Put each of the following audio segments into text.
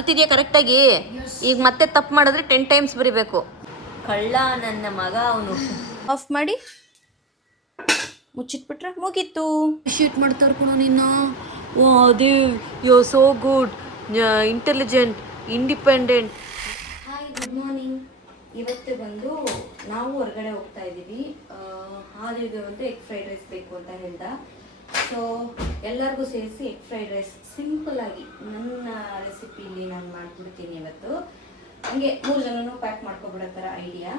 ಕಲ್ತಿದ್ಯಾ ಕರೆಕ್ಟಾಗಿ? ಈಗ ಮತ್ತೆ ತಪ್ಪು ಮಾಡಿದ್ರೆ 10 ಟೈಮ್ಸ್ ಬರಿಬೇಕು. ಕಳ್ಳ ನನ್ನ ಮಗ ಅವನು. ಆಫ್ ಮಾಡಿ ಮುಚ್ಚಿಟ್ಬಿಟ್ರೆ ಮುಗೀತು. ಶೀಟ್ ಮಾಡ್ತಾರೆ ಕೂಡ ನೀನು. ಓ ಅದೇ you so good, intelligent, independent. Hi, good morning. ಇವತ್ತು ಬಂದು ನಾವು ಹೊರಗಡೆ ಹೋಗ್ತಾ ಇದ್ದೀವಿ. ಆದಿಗೆ ಒಂದು ಎಗ್ ಫ್ರೈಡ್ ರೈಸ್ ಬೇಕು ಅಂತ ಹೇಳ್ದ. ಸೊ ಎಲ್ಲರಿಗೂ ಸೇರಿಸಿ ಎಗ್ ಫ್ರೈಡ್ ರೈಸ್ ಸಿಂಪಲ್ಲಾಗಿ ನನ್ನ ರೆಸಿಪಿಲಿ ನಾನು ಮಾಡಿಬಿಡ್ತೀನಿ ಇವತ್ತು. ಹಂಗೆ 3 ಜನನೂ ಪ್ಯಾಕ್ ಮಾಡ್ಕೊಬಿಡೋ ಥರ ಐಡಿಯಾ.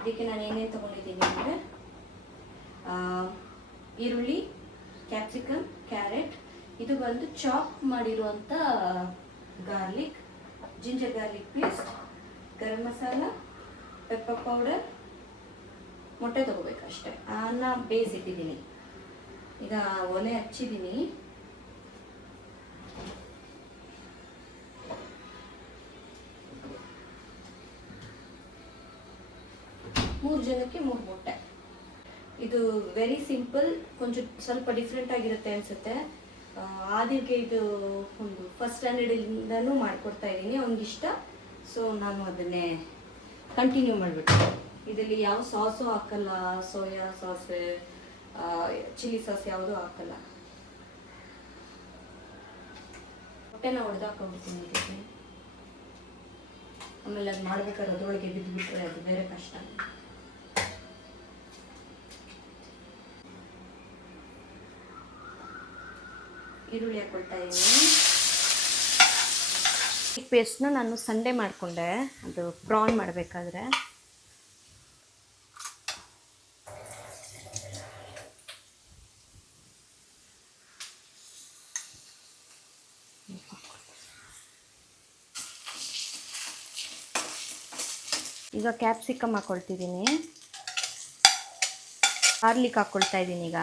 ಇದಕ್ಕೆ ನಾನು ಏನೇನು ತೊಗೊಂಡಿದ್ದೀನಿ ಅಂದರೆ ಈರುಳ್ಳಿ, ಕ್ಯಾಪ್ಸಿಕಮ್, ಕ್ಯಾರೆಟ್, ಇದು ಬಂದು ಚಾಪ್ ಮಾಡಿರುವಂಥ garlic, ginger garlic paste, garam masala, pepper powder, ಮೊಟ್ಟೆ ತೊಗೋಬೇಕಷ್ಟೆ. ಅನ್ನ ಬೇಯಿಸಿಟ್ಟಿದ್ದೀನಿ. ಈಗ ಒಲೆ ಹಚ್ಚಿದ್ದೀನಿ. ಮೂರು ಜನಕ್ಕೆ 3 ಮೊಟ್ಟೆ. ಇದು ವೆರಿ ಸಿಂಪಲ್, ಸ್ವಲ್ಪ ಡಿಫ್ರೆಂಟ್ ಆಗಿರುತ್ತೆ ಅನಿಸುತ್ತೆ. ಆದಿಗೆ ಇದು ಒಂದು ಫಸ್ಟ್ ಸ್ಟ್ಯಾಂಡರ್ಡಿಂದನೂ ಮಾಡಿಕೊಡ್ತಾ ಇದ್ದೀನಿ, ಅವನಿಗಿಷ್ಟ. ಸೊ ನಾನು ಅದನ್ನೇ ಕಂಟಿನ್ಯೂ ಮಾಡಿಬಿಟ್ಟೆ. ಇದರಲ್ಲಿ ಯಾವ ಸಾಸು ಹಾಕಲ್ಲ, ಸೋಯಾ ಸಾಸ್, ಚಿಲ್ಲಿ ಸಾಸ್ ಯಾವುದೂ ಹಾಕಲ್ಲ. ಮೊಟ್ಟೆನ ಹೊಡೆದಾಕೊಂಡ್ಬಿಡ್ತೀನಿ ಇದಕ್ಕೆ. ಆಮೇಲೆ ಅದು ಮಾಡ್ಬೇಕಾದ್ರೆ ಅದರೊಳಗೆ ಬಿದ್ದುಬಿಟ್ರೆ ಅದು ಬೇರೆ ಕಷ್ಟ. ಈರುಳ್ಳಿ ಹಾಕೊಳ್ತಾ ಇದ್ದೀನಿ. ಈ ಪೇಸ್ಟ್ನ ನಾನು ಸಂಡೇ ಮಾಡಿಕೊಂಡೆ, ಅದು ಪ್ರಾನ್ ಮಾಡಬೇಕಾದ್ರೆ. ಈಗ ಕ್ಯಾಪ್ಸಿಕಮ್ ಹಾಕ್ಕೊಳ್ತಿದ್ದೀನಿ, ಗಾರ್ಲಿಕ್ ಹಾಕ್ಕೊಳ್ತಾ ಇದ್ದೀನಿ. ಈಗ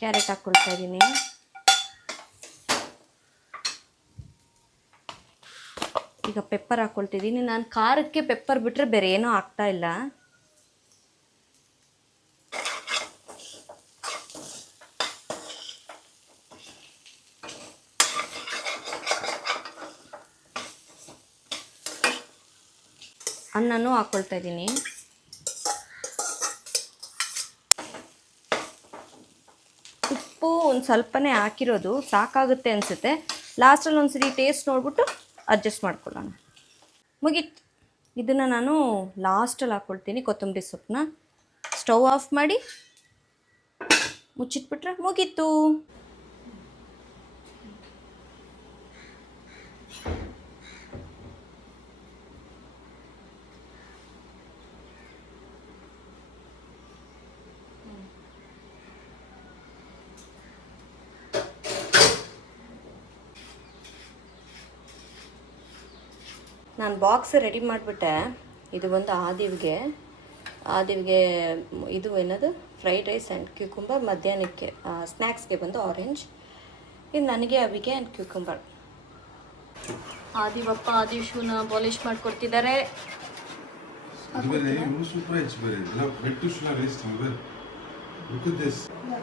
ಕ್ಯಾರೆಟ್ ಹಾಕ್ಕೊಳ್ತಾ ಇದ್ದೀನಿ. ಈಗ ಪೆಪ್ಪರ್ ಹಾಕ್ಕೊಳ್ತಿದ್ದೀನಿ. ನಾನು ಖಾರಕ್ಕೆ ಪೆಪ್ಪರ್ ಬಿಟ್ಟರೆ ಬೇರೆ ಏನೂ ಹಾಕ್ತಾ ಇಲ್ಲ. ಅನ್ನನೂ ಹಾಕ್ಕೊಳ್ತಾ ಇದ್ದೀನಿ. ಉಪ್ಪು ಒಂದು ಸ್ವಲ್ಪನೇ ಹಾಕಿರೋದು, ಸಾಕಾಗುತ್ತೆ ಅನಿಸುತ್ತೆ. ಲಾಸ್ಟಲ್ಲಿ ಒಂದು ಸರಿ ಟೇಸ್ಟ್ ನೋಡ್ಬಿಟ್ಟು ಅಡ್ಜಸ್ಟ್ ಮಾಡ್ಕೊಳ್ಳೋಣ. ಮುಗೀತು. ಇದನ್ನು ನಾನು ಲಾಸ್ಟಲ್ಲಿ ಹಾಕ್ಕೊಳ್ತೀನಿ, ಕೊತ್ತಂಬರಿ ಸೊಪ್ಪನ್ನ. ಸ್ಟವ್ ಆಫ್ ಮಾಡಿ ಮುಚ್ಚಿಟ್ಬಿಟ್ರೆ ಮುಗೀತು. ನಾನು ಬಾಕ್ಸ್ ರೆಡಿ ಮಾಡಿಬಿಟ್ಟೆ. ಇದು ಒಂದು ಆದಿವ್ಗೆ ಇದು ಏನದು ಫ್ರೈಡ್ ರೈಸ್ ಆ್ಯಂಡ್ ಕ್ಯೂಕುಂಬರ್. ಮಧ್ಯಾಹ್ನಕ್ಕೆ ಸ್ನ್ಯಾಕ್ಸ್ಗೆ ಬಂದು ಆರೆಂಜ್. ಇದು ನನಗೆ ಅವಿಗೆ ಆ್ಯಂಡ್ ಕ್ಯೂಕುಂಬರ್. ಆದಿವಪ್ಪ ಆದಿಶೂನ ಪಾಲಿಷ್ ಮಾಡಿಕೊಡ್ತಿದ್ದಾರೆ.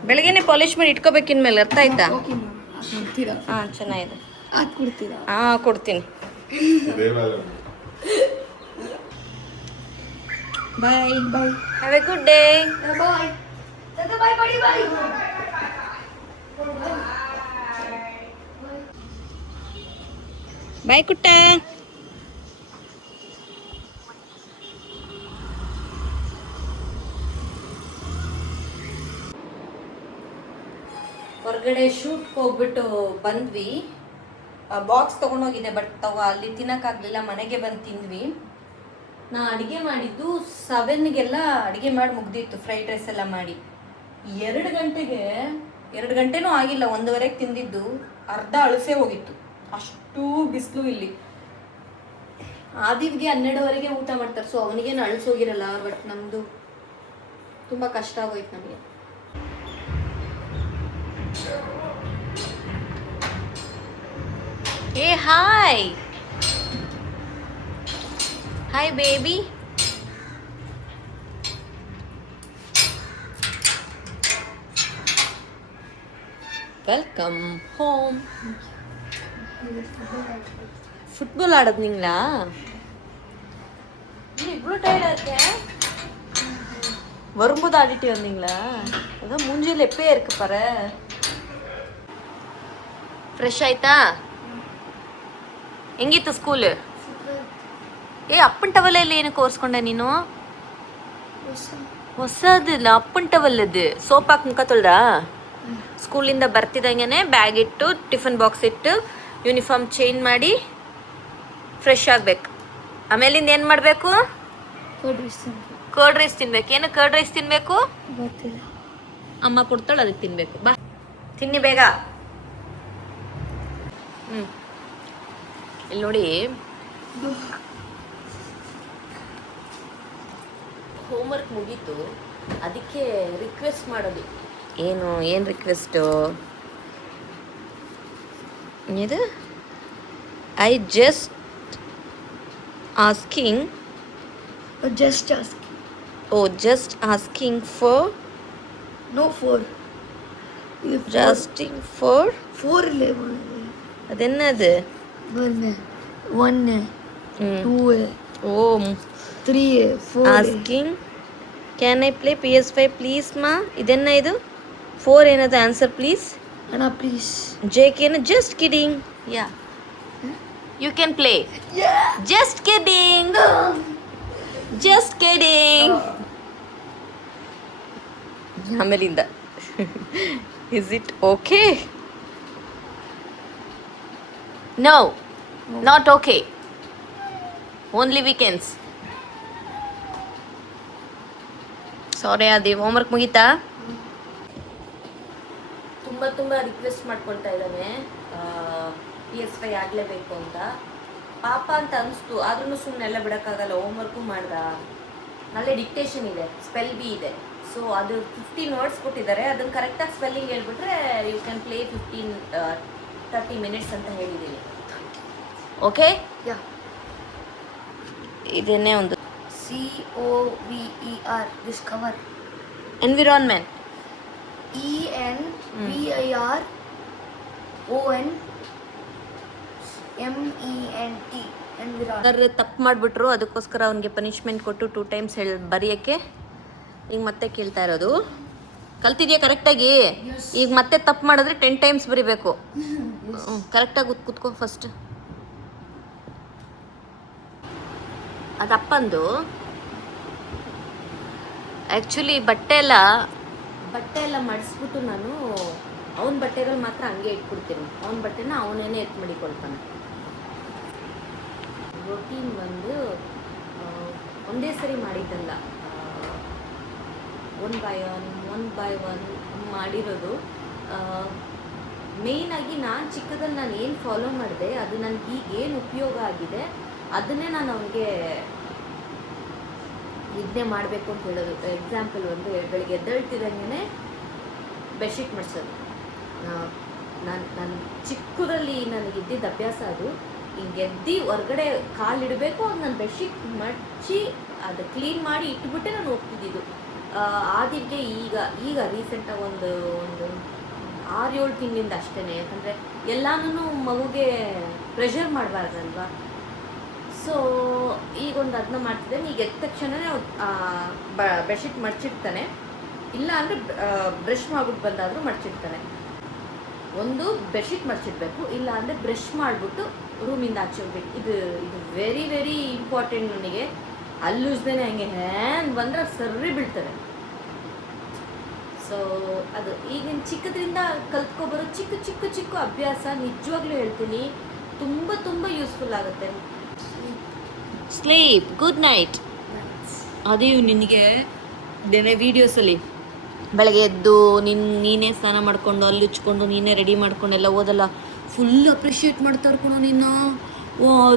ಬೆಳಗ್ಗೆನೆ ಪಾಲಿಷ್ ಮಾಡಿ ಇಟ್ಕೋಬೇಕಿನ್ಮೇಲೆ, ಅರ್ಥ ಆಯ್ತಾ? ಹಾಂ, ಚೆನ್ನಾಗಿದೆ. ಹಾಂ, ಕೊಡ್ತೀನಿ. Bye. Bye. Have a good day. Bye. Tata bye buddy bye. Bye kutta. ಹೊರಗಡೆ ಶೂಟ್ಗೆ ಹೋಗ್ಬಿಟ್ಟು ಬಂದ್ವಿ. ಬಾಕ್ಸ್ ತೊಗೊಂಡೋಗಿದ್ದೆ, ಬಟ್ ಅಲ್ಲಿ ತಿನ್ನೋಕ್ಕಾಗಲಿಲ್ಲ. ಮನೆಗೆ ಬಂದು ತಿಂದ್ವಿ. ನಾ ಅಡುಗೆ ಮಾಡಿದ್ದು 7ಗೆಲ್ಲ ಅಡುಗೆ ಮಾಡಿ ಮುಗ್ದಿತ್ತು. ಫ್ರೈಡ್ ರೈಸ್ ಎಲ್ಲ ಮಾಡಿ 2 ಗಂಟೆನೂ ಆಗಿಲ್ಲ, 1:15ಗೆ ತಿಂದಿದ್ದು. ಅರ್ಧ ಅಳಸೆ ಹೋಗಿತ್ತು, ಅಷ್ಟು ಬಿಸಿಲು ಇಲ್ಲಿ. ಆದಿವ್ಗೆ 12ವರೆಗೆ ಊಟ ಮಾಡ್ತಾರೆ. ಸೊ ಅವನಿಗೇನು ಅಳಿಸೋಗಿರಲ್ಲ. ಬಟ್ ನಮ್ಮದು ತುಂಬ ಕಷ್ಟ ಆಗೋಯ್ತು ನಮಗೆ. ಏ hi hi baby. Welcome home. Football ஆடுறீங்களா? இவ்வளோ டயர்டாக இருக்கேன். வரும்போது ஆடிட்டு வந்தீங்களா? அதான் மூஞ்சியில் எப்பயே இருக்கு பாரு. ಫ್ರೆಶ್ ಆಯ್ತಾ? ಹೆಂಗಿತ್ತು ಸ್ಕೂಲ್? ಅಪ್ಪನ್ ಟವಲ್ ಎಲ್ಲ ಏನಕ್ಕೆ ಓರ್ಸ್ಕೊಂಡೆ ನೀನು? ಹೊಸದಿಲ್ಲ, ಅಪ್ಪನ್ ಟವಲ್ ಅದು. ಸೋಪ್ ಹಾಕಿ ಮುಖ ತೊಳ್ದಾ? ಸ್ಕೂಲಿಂದ ಬರ್ತಿದ್ದಂಗೆ ಬ್ಯಾಗ್ ಇಟ್ಟು ಟಿಫನ್ ಬಾಕ್ಸ್ ಇಟ್ಟು ಯೂನಿಫಾರ್ಮ್ ಚೇಂಜ್ ಮಾಡಿ ಫ್ರೆಶ್ ಆಗಬೇಕು. ಆಮೇಲಿಂದ ಏನು ಮಾಡಬೇಕು? ಕರ್ಡ್ ರೈಸ್ ತಿನ್ಬೇಕು. ಏನು ಕರ್ಡ್ ರೈಸ್ ತಿನ್ಬೇಕು? ಅಮ್ಮ ಕೊಡ್ತಾಳೆ, ಅದಕ್ಕೆ ತಿನ್ಬೇಕು. ಬಾ ತಿನ್ನಿ ಬೇಗ. ಇಲ್ಲಿ ನೋಡಿ, ಹೋಮ್ವರ್ಕ್ ಮುಗೀತು. ಅದಕ್ಕೆ ರಿಕ್ವೆಸ್ಟ್ ಮಾಡೋದು. ಏನು ರಿಕ್ವೆಸ್ಟು ಇದು? I just asking just asking for asking for 4 ಅದೆನ್ನದು? 1 2 3 4 asking can I play PS5 please ma? ಇದೆನ್ನ ಇದು? 4 ಏನದು ಆನ್ಸರ್ ಪ್ಲೀಸ್? ಅಣ್ಣ please. JK just kidding. Yeah, you can play. Just kidding. ಆಮೇಲಿಂದ is it okay? No, not okay. Only weekends. Sorry Adi. Homework ಮುಗೀತಾ? ತುಂಬ request ಮಾಡ್ಕೊಳ್ತಾ ಇದ್ದಾನೆ PS5 ಆಗಲೇಬೇಕು ಅಂತ. ಪಾಪ ಅಂತ ಅನಿಸ್ತು, ಆದ್ರೂ ಸುಮ್ಮನೆ ಎಲ್ಲ ಬಿಡೋಕ್ಕಾಗಲ್ಲ. ಹೋಮ್ವರ್ಕು ಮಾಡ್ದ. ನಾಳೆ ಡಿಕ್ಟೇಷನ್ ಇದೆ, ಸ್ಪೆಲ್ ಬಿ ಇದೆ. ಸೊ ಅದು 15 ವರ್ಡ್ಸ್ ಕೊಟ್ಟಿದ್ದಾರೆ. ಅದನ್ನು ಕರೆಕ್ಟಾಗಿ ಸ್ಪೆಲ್ಲಿಂಗ್ ಹೇಳ್ಬಿಟ್ರೆ ಯು ಕ್ಯಾನ್ ಪ್ಲೇ 30 ಮಿನಿಟ್ಸ್ ಅಂತ ಹೇಳಿದ್ದೀನಿ. ಓಕೆ, ಇದನ್ನೇ ಒಂದು COVER ಡಿಸ್ಕವರ್. ಎನ್ವಿರಾನ್ಮೆಂಟ್. ENVIRONMENT. ತಪ್ಪು ಮಾಡಿಬಿಟ್ರು, ಅದಕ್ಕೋಸ್ಕರ ಅವನಿಗೆ ಪನಿಷ್ಮೆಂಟ್ ಕೊಟ್ಟು 2 ಟೈಮ್ಸ್ ಬರೆಯೋಕ್ಕೆ ಈಗ ಮತ್ತೆ ಕೇಳ್ತಾ ಇರೋದು. ಕಲ್ತಿದ್ಯಾ ಕರೆಕ್ಟಾಗಿ? ಈಗ ಮತ್ತೆ ತಪ್ಪು ಮಾಡಿದ್ರೆ 10 ಟೈಮ್ಸ್ ಬರಿಬೇಕು. ಕರೆಕ್ಟಾಗಿ ಕೂತ್ಕೋ ಫಸ್ಟ್. ಅದಪ್ಪಂದು ಆ್ಯಕ್ಚುಲಿ ಬಟ್ಟೆ ಎಲ್ಲ ಮಡಿಸ್ಬಿಟ್ಟು ನಾನು ಅವನ ಬಟ್ಟೆಗಳು ಮಾತ್ರ ಹಂಗೆ ಇಟ್ಬಿಡ್ತೀನಿ. ಅವನ ಬಟ್ಟೆನ ಅವನೇನೆ ಎತ್ತು ಮಡಿಕೊಳ್ತಾನೆ. ರೊಟೀನ್ ಬಂದು ಒಂದೇ ಸರಿ ಮಾಡಿದ್ದಲ್ಲ, ಒನ್ ಬೈ ಒನ್ ಮಾಡಿರೋದು. ಮೇಯ್ನಾಗಿ ನಾನು ಚಿಕ್ಕದಲ್ಲಿ ನಾನು ಏನು ಫಾಲೋ ಮಾಡಿದೆ, ಅದು ನನಗೆ ಈಗ ಏನು ಉಪಯೋಗ ಆಗಿದೆ ಅದನ್ನೇ ನಾನು ಅವನಿಗೆ ಇದನ್ನೇ ಮಾಡಬೇಕು ಅಂತ ಹೇಳೋದು. ಎಕ್ಸಾಂಪಲ್ ಒಂದು, ಬೆಳಿಗ್ಗೆ ಎದ್ದೇಳ್ತಿದ್ದಂಗೆ ಬೆಡ್ಶೀಟ್ ಮಡಿಸೋದು. ನಾನು ಚಿಕ್ಕದಲ್ಲಿ ನನಗಿದ್ದಿದ್ದ ಅಭ್ಯಾಸ ಅದು. ಹಿಂಗೆ ಎದ್ದು ಹೊರಗಡೆ ಕಾಲಿಡಬೇಕು, ಅದು ನಾನು ಬೆಡ್ಶೀಟ್ ಮಡಚಿ ಅದು ಕ್ಲೀನ್ ಮಾಡಿ ಇಟ್ಬಿಟ್ಟೆ ನಾನು ಹೋಗ್ತಿದ್ದಿದ್ದು. ಆದಿಗೆ ಈಗ ರೀಸೆಂಟಾಗಿ ಒಂದು 6-7 ತಿಂಗಳಿಂದ ಅಷ್ಟೇ. ಯಾಕಂದರೆ ಎಲ್ಲನೂ ಮಗುಗೆ ಪ್ರೆಷರ್ ಮಾಡಬಾರ್ದಲ್ವಾ. ಸೊ ಈಗೊಂದು ಅದನ್ನ ಮಾಡ್ತಿದ್ದೇನೆ. ಈಗ ಎದ್ದ ತಕ್ಷಣವೇ ಬೆಡ್ಶೀಟ್ ಮಡಚಿಡ್ತಾನೆ, ಇಲ್ಲ ಅಂದರೆ ಬ್ರಷ್ ಮಾಡ್ಬಿಟ್ಟು ಬಂದಾದರೂ ಮಡಚಿಡ್ತಾನೆ. ಒಂದು ಬೆಡ್ಶೀಟ್ ಮಡಚಿಡ್ಬೇಕು, ಇಲ್ಲ ಅಂದರೆ ಬ್ರಷ್ ಮಾಡಿಬಿಟ್ಟು ರೂಮಿಂದ ಆಚೆ ಹೋಗ್ಬೇಕು. ಇದು ವೆರಿ ವೆರಿ ಇಂಪಾರ್ಟೆಂಟ್ ನನಗೆ. ಅಲ್ಲೂಸ್ದೇನೆ ಹಂಗೆ ಹ್ಯಾಂಗ್ ಬಂದರೆ ಸರ್ರಿ ಬೀಳ್ತದೆ. ಸೊ ಅದು ಈಗಿನ ಚಿಕ್ಕದ್ರಿಂದ ಕಲ್ತ್ಕೊಬರೋ ಚಿಕ್ಕ ಅಭ್ಯಾಸ. ನಿಜವಾಗ್ಲೂ ಹೇಳ್ತೀನಿ, ತುಂಬ ಯೂಸ್ಫುಲ್ ಆಗುತ್ತೆ. Sleep, good night. ಅದೇ ನಿನಗೆ ವೀಡಿಯೋಸಲ್ಲಿ ಬೆಳಗ್ಗೆ ಎದ್ದು ನೀನೇ ಸ್ನಾನ ಮಾಡ್ಕೊಂಡು ಅಲ್ಲಿ ಉಚ್ಕೊಂಡು ನೀನೇ ರೆಡಿ ಮಾಡ್ಕೊಂಡು ಎಲ್ಲ ಓದಲ್ಲ, ಫುಲ್ ಅಪ್ರಿಷಿಯೇಟ್ ಮಾಡ್ತಾರೆ ಕಣೋ. ನೀನು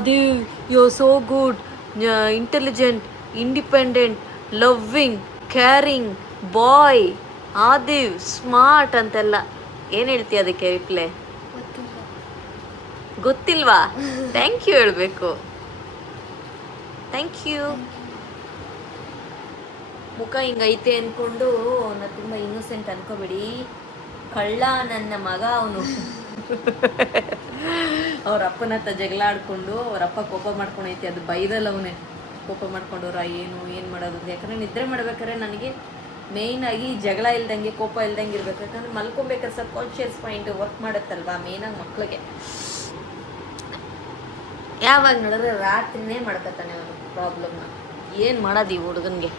Dev you are so good, intelligent, independent, loving, caring boy. ಆದಿವ್ ಸ್ಮಾರ್ಟ್ ಅಂತೆಲ್ಲ. ಏನು ಹೇಳ್ತೀಯ ಅದಕ್ಕೆ ರಿಪ್ಲೈ? ಗೊತ್ತಿಲ್ವಾ? ಥ್ಯಾಂಕ್ ಯು ಹೇಳಬೇಕು. Thank you. ಮುಖ ಹಿಂಗೈತೆ ಅಂದ್ಕೊಂಡು ನಾ ತುಂಬ ಇನ್ನೋಸೆಂಟ್ ಅನ್ಕೋಬೇಡಿ. ಕಳ್ಳ ನನ್ನ ಮಗ ಅವನು. ಅವ್ರ ಅಪ್ಪನ ಹತ್ರ ಜಗಳ ಆಡ್ಕೊಂಡು ಅವ್ರ ಅಪ್ಪ ಕೋಪ ಮಾಡ್ಕೊಂಡೈತಿ, ಅದು ಬೈದಲ್ಲ ಅವನೇ ಕೋಪ ಮಾಡ್ಕೊಂಡವ್ರ ಏನು ಮಾಡೋದು. ಯಾಕಂದರೆ ನಿದ್ರೆ ಮಾಡ್ಬೇಕಾದ್ರೆ ನನಗೆ ಮೇಯ್ನಾಗಿ ಜಗಳ ಇಲ್ದಂಗೆ ಕೋಪ ಇಲ್ದಂಗೆ ಇರ್ಬೇಕು. ಯಾಕಂದ್ರೆ ಮಲ್ಕೊಬೇಕಾದ್ರೆ ಸಬ್ ಕಾನ್ಷಿಯಸ್ ಮೈಂಡ್ ವರ್ಕ್ ಮಾಡುತ್ತಲ್ವಾ, ಮೇಯ್ನಾಗಿ ಮಕ್ಳಿಗೆ. ಯಾವಾಗ ನೋಡಿದ್ರೆ ರಾತ್ರಿನೇ ಮಾಡ್ಕೊತಾನೆ ಅವನು ಪ್ರಾಬ್ಲಮ್ನ. ಏನು ಮಾಡೋದು ಈ ಹುಡುಗನಿಗೆ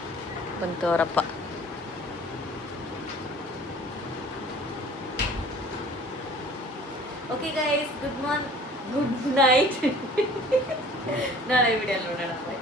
ಬಂತು ಅವರಪ್ಪ. Okay guys, good night. ನಾಳೆ ವಿಡಿಯೋ ನೋಡೋಣ. ಬಾಯ್.